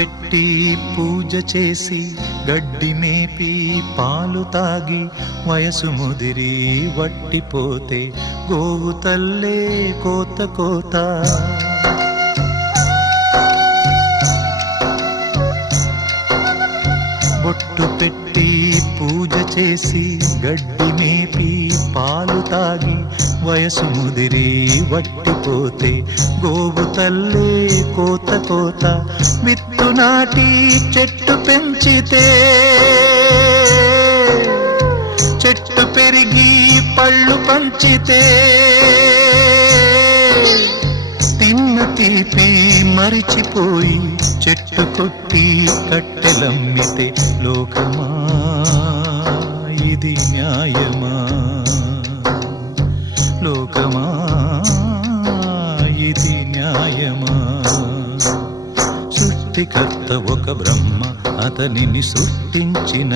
పెట్టి పూజ చేసి గడ్డి మేపి పాలు తాగి వయసు ముదిరి వట్టిపోతే గోవు తల్లే కోత కోత. బొట్టు పెట్టి పూజ చేసి గడ్డి మేపి పాలు తాగి వయసు ముదిరి వట్టిపోతే గోవు తల్లే కోత కోత. విత్తు నాటి చెట్టు పెంచితే చెట్టు పెరిగి పళ్ళు పంచితే తిన్న తీపి మరిచిపోయి చెట్టు కొట్టి కట్టెలమ్మితే లోకమా ఇది న్యాయమా? లోకమా ఇది న్యాయమా? సృష్టికర్త ఒక బ్రహ్మ, అతనిని సృష్టించిన